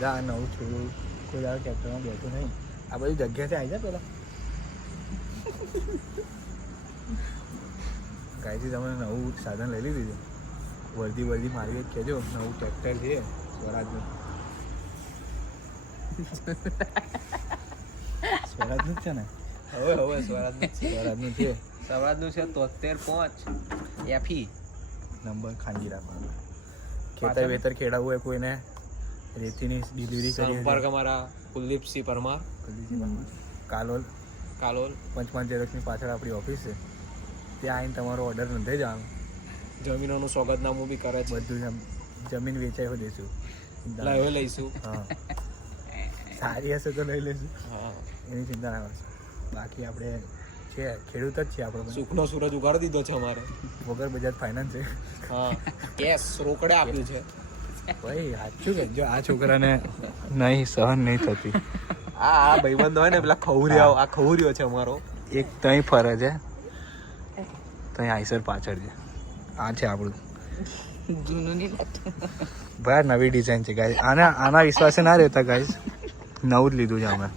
જા નવું છું કોઈ દાડો ટ્રેક્ટરમાં બેઠું નહીં. આ બધી જગ્યાથી આવી જાય પેલા ગાયથી તમે નવું સાધન લઈ લીધું છે. વર્દી મારી જ કહેજો. નવું ટ્રેક્ટર છે સ્વરાજનું. સ્વરાજનું જ છે ને? હવે સ્વરાજનું છે. સ્વરાજનું છે 73.5 એફી નંબર ખાંજી રાખવાનો. ખેતર વેતર ખેડાવવું હોય કોઈને રેતીની ડિલિવરી કરી સંપર્ક અમારા કુલદીપસિંહ પરમાર કાલોલ કાલોલ પંચમહાલ ઝેરોક્સની પાછળ આપણી ઓફિસ છે. ત્યાં આવીને તમારો ઓર્ડર નોંધાઈ જવાનો. જમીનોનું સોગંદનામું બી કરે છે. બધું જમીન વેચાઈ દઈશું. લાવે લઈશું. હા સારી હશે તો લઈ લઈશું. હા એની ચિંતા ના કરશો. બાકી આપણે છે ખેડૂત જ છીએ આપણે. સુખનો સૂરજ ઉગાડી દીધો છે અમારે. વગર બજાજ ફાઇનાન્સ છે. હા કેશ રોકડે આપ્યું છે ભાઈ સાચું કે જો આ છોકરાને નહીં સહન નહીં થતી. આ ભાઈબંધ હોય ને પેલા ખવરિયાઓ, આ ખવરિયો છે અમારો. એક તઈ ફરે છે, તઈ આઈસર પાછળ છે. આ છે આપણું જૂનું નહીં ભાઈ નવી ડિઝાઇન છે ગાઈસ. આના વિશ્વાસે ના રહેતા ગાઈસ. નવું જ લીધું છે અમે.